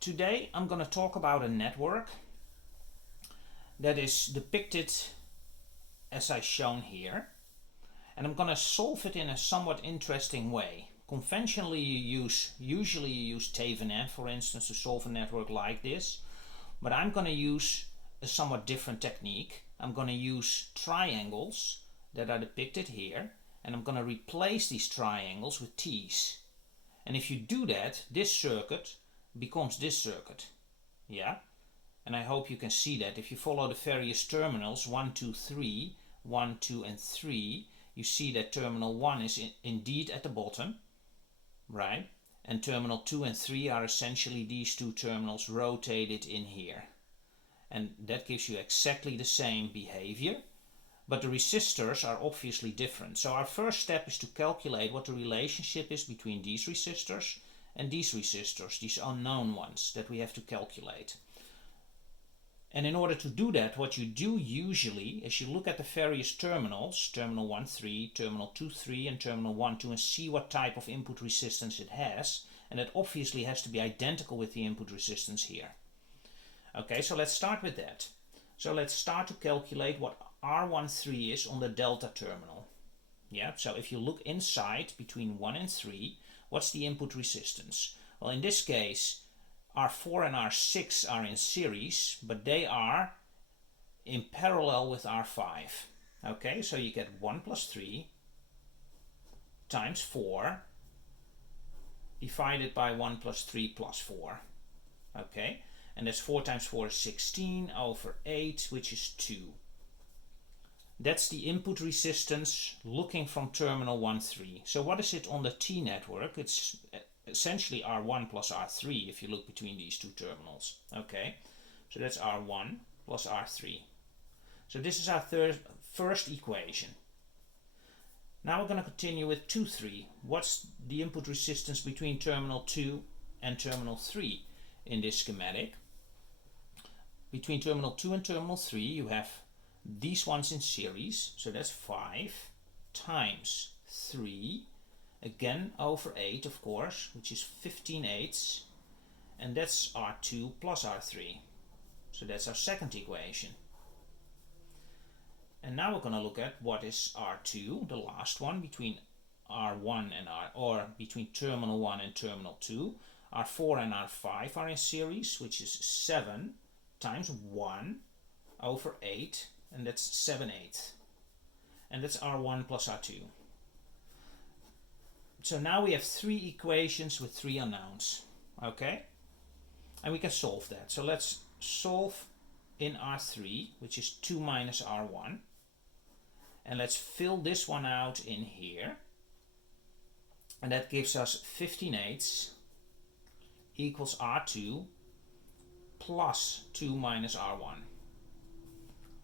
Today I'm going to talk about a network that is depicted as I shown here, and I'm going to solve it in a somewhat interesting way. Conventionally usually you use Thevenin, for instance, to solve a network like this, but I'm going to use a somewhat different technique. I'm going to use triangles that are depicted here, and I'm going to replace these triangles with T's. And if you do that, this circuit becomes this circuit. Yeah? And I hope you can see that. If you follow the various terminals 1, 2, 3, 1, 2 and 3, you see that terminal 1 is indeed at the bottom, right? And terminal 2 and 3 are essentially these two terminals rotated in here. And that gives you exactly the same behavior, but the resistors are obviously different. So our first step is to calculate what the relationship is between these resistors and these resistors, these unknown ones that we have to calculate. And in order to do that, what you do usually is you look at the various terminals, terminal 1, 3, terminal 2, 3, and terminal 1, 2, and see what type of input resistance it has. And it obviously has to be identical with the input resistance here. Okay, so let's start with that. So let's start to calculate what R13 is on the delta terminal. Yeah, so if you look inside between 1 and 3, what's the input resistance? Well, in this case, R4 and R6 are in series, but they are in parallel with R5. Okay, so you get 1 plus 3 times 4 divided by 1 plus 3 plus 4. Okay, and that's 4 times 4 is 16 over 8, which is 2. That's the input resistance looking from terminal 1, 3. So what is it on the T network? It's essentially R1 plus R3 if you look between these two terminals. Okay, so that's R1 plus R3. So this is our first equation. Now we're going to continue with 2, 3. What's the input resistance between terminal 2 and terminal 3 in this schematic? Between terminal 2 and terminal 3 you have these ones in series, so that's 5 times 3, again over 8 of course, which is 15/8, and that's R2 plus R3. So that's our second equation. And now we're going to look at what is R2, the last one between R1 and between terminal 1 and terminal 2. R4 and R5 are in series, which is 7 times 1 over 8, and that's 7/8. And that's R1 plus R2. So now we have 3 equations with 3 unknowns. Okay? And we can solve that. So let's solve in R3, which is 2 minus R1. And let's fill this one out in here. And that gives us 15/8 equals R2 plus 2 minus R1.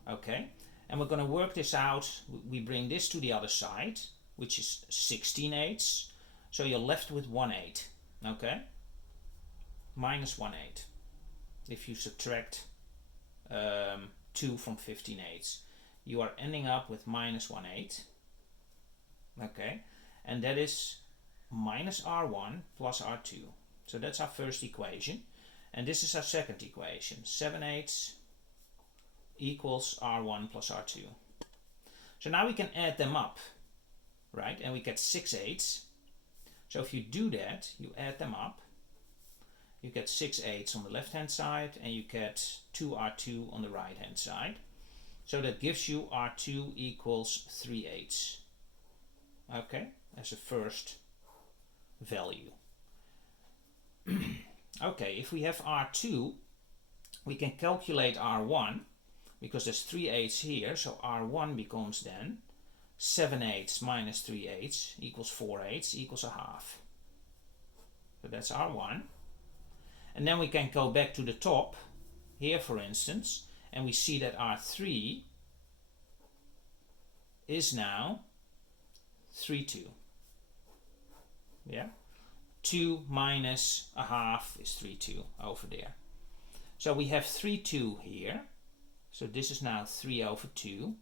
Okay, and we're going to work this out. We bring this to the other side, which is 16/8. So you're left with 1/8. Okay, minus 1/8. If you subtract 2 from 15/8, you are ending up with minus 1/8. Okay, and that is minus R1 plus R2. So that's our first equation. And this is our second equation. 7/8 equals R1 plus R2. So now we can add them up, right? And we get 6/8. So if you do that, you add them up, you get 6/8 on the left hand side and you get 2R2 on the right hand side. So that gives you R2 equals 3/8. Okay, as a first value. Okay, if we have R2, we can calculate R1 because there's 3/8 here, so R1 becomes then 7/8 minus 3/8 equals 4/8 equals a half. So that's R1. And then we can go back to the top here, for instance, and we see that R3 is now 3/2. Yeah? 2 minus a half is 3/2 over there. So we have 3/2 here. So this is now 3 over 2,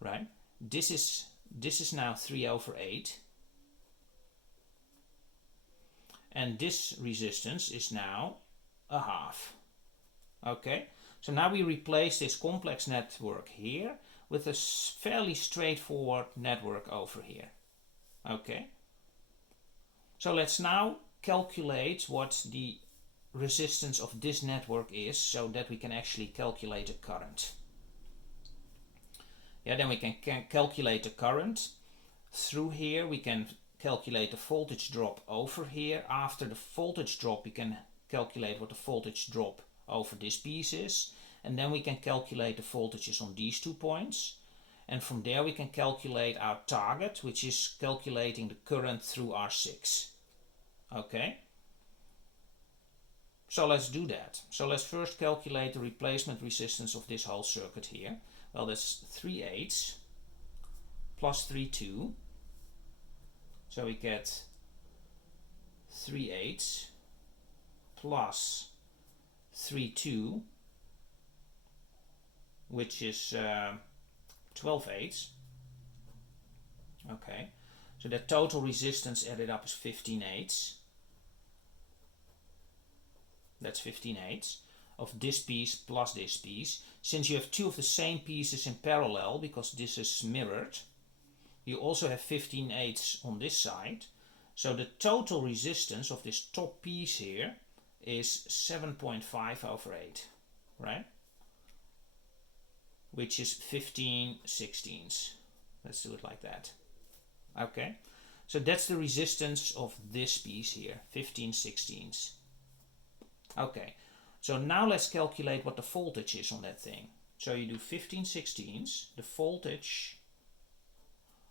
right? This is now 3 over 8. And this resistance is now a half. Okay, so now we replace this complex network here with a fairly straightforward network over here. Okay, so let's now calculate what the resistance of this network is so that we can actually calculate the current. Yeah, then we can calculate the current through here. We can calculate the voltage drop over here. After the voltage drop, we can calculate what the voltage drop over this piece is, and then we can calculate the voltages on these 2 points, and from there we can calculate our target, which is calculating the current through R6. Okay, so let's do that. So let's first calculate the replacement resistance of this whole circuit here. Well, that's 3/8 plus 3/2, so we get 3/8 plus 3/2, which is 12/8. Okay, so the total resistance added up is 15/8. That's 15/8 of this piece plus this piece. Since you have two of the same pieces in parallel, because this is mirrored, you also have 15/8 on this side. So the total resistance of this top piece here is 7.5/8, right? Which is 15/16. Let's do it like that. Okay, so that's the resistance of this piece here, 15/16. Okay, so now let's calculate what the voltage is on that thing. So you do 15/16, the voltage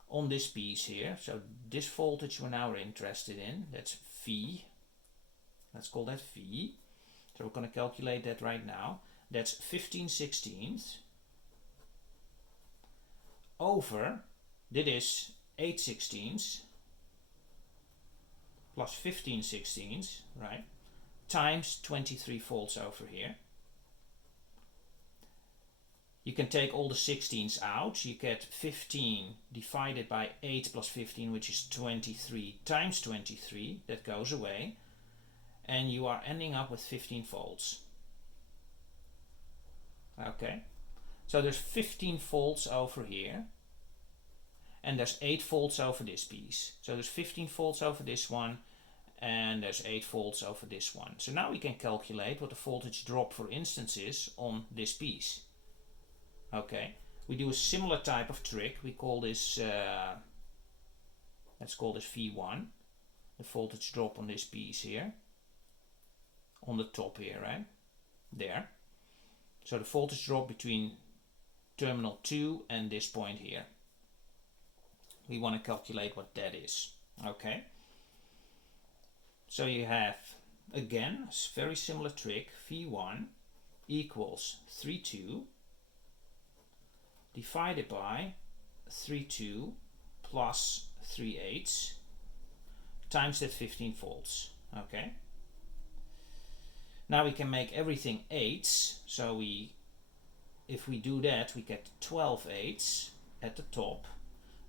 on this piece here. So this voltage we're now interested in, that's V. Let's call that V. So we're going to calculate that right now. That's 15/16 over, dit is 8/16 plus 15/16, right? Times 23 volts over here. You can take all the 16s out. You get 15 divided by 8 plus 15, which is 23 times 23. That goes away. And you are ending up with 15 volts. Okay. So there's 15 volts over here. And there's 8 volts over this piece. So there's 15 volts over this one. And there's 8 volts over this one. So now we can calculate what the voltage drop, for instance, is on this piece. Okay, we do a similar type of trick. We call this, let's call this V1, the voltage drop on this piece here, on the top here, right? There. So the voltage drop between terminal 2 and this point here. We want to calculate what that is. Okay. So you have, again, a very similar trick. V1 equals 3/2 divided by 3/2 plus 3/8 times that 15 volts. Okay. Now we can make everything 8s. So if we do that, we get 12/8 at the top.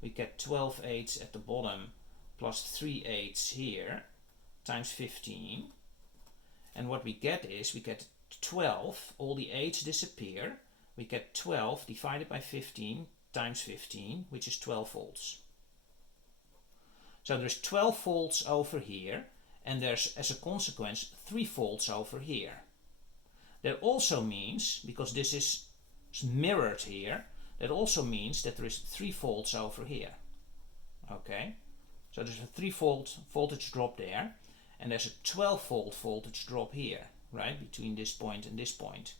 We get 12/8 at the bottom plus 3/8 here times 15. And what we get is, we get 12, all the 8's disappear. We get 12 divided by 15 times 15, which is 12 volts. So there's 12 volts over here, and there's, as a consequence, 3 volts over here. That also means, because this is mirrored here, that also means that there is 3 volts over here. Okay, so there's a 3 volt voltage drop there, and there's a 12 volt voltage drop here, right, between this point and this point.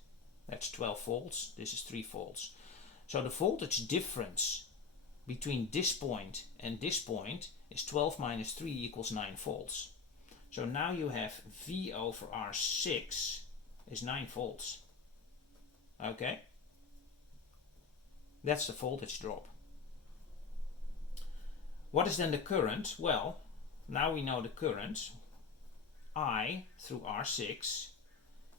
That's 12 volts, this is 3 volts. So the voltage difference between this point and this point is 12 minus 3 equals 9 volts. So now you have V over R6 is 9 volts. Okay? That's the voltage drop. What is then the current? Well, now we know the current. I through R6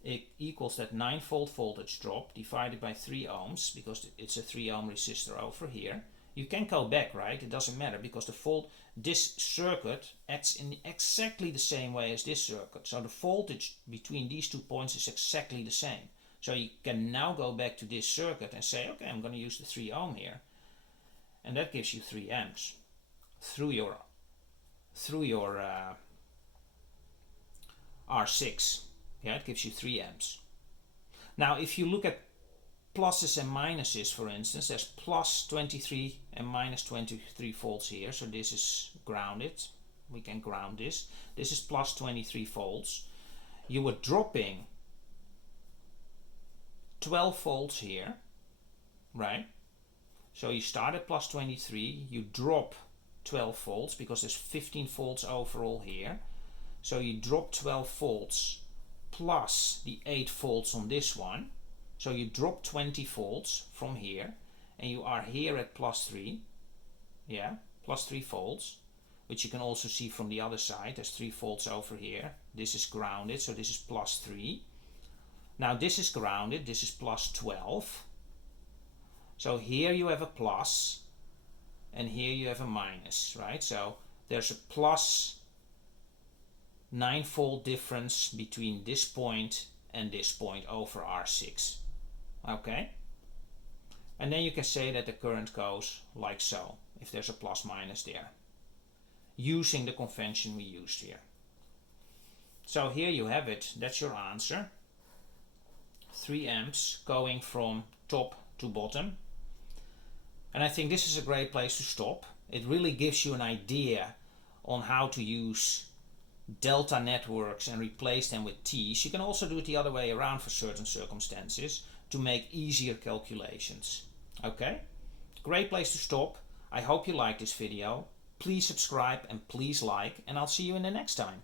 it equals that 9 volt voltage drop divided by 3 ohms, because it's a 3 ohm resistor over here, You can go back, right? It doesn't matter because this circuit acts in exactly the same way as this circuit. So the voltage between these 2 points is exactly the same. So you can now go back to this circuit and say, okay, I'm going to use the 3 ohm here. And that gives you 3 amps through your R6. Yeah, it gives you 3 amps. Now, if you look at pluses and minuses, for instance, there's plus 23 and minus 23 volts here. So this is grounded. We can ground this. This is plus 23 volts. You were dropping 12 volts here, right? So you start at plus 23, you drop 12 volts because there's 15 volts overall here. So you drop 12 volts plus the 8 volts on this one. So you drop 20 volts from here and you are here at plus 3. Yeah, plus 3 volts, which you can also see from the other side. There's 3 volts over here. This is grounded, so this is plus 3. Now this is grounded, this is plus 12. So here you have a plus and here you have a minus, right? So there's a plus 9 volt difference between this point and this point over R6. Okay? And then you can say that the current goes like so, if there's a plus minus there, using the convention we used here. So here you have it, that's your answer. 3 amps going from top to bottom. And I think this is a great place to stop. It really gives you an idea on how to use delta networks and replace them with T's. You can also do it the other way around for certain circumstances to make easier calculations. Okay? Great place to stop. I hope you liked this video. Please subscribe and please like, and I'll see you in the next time.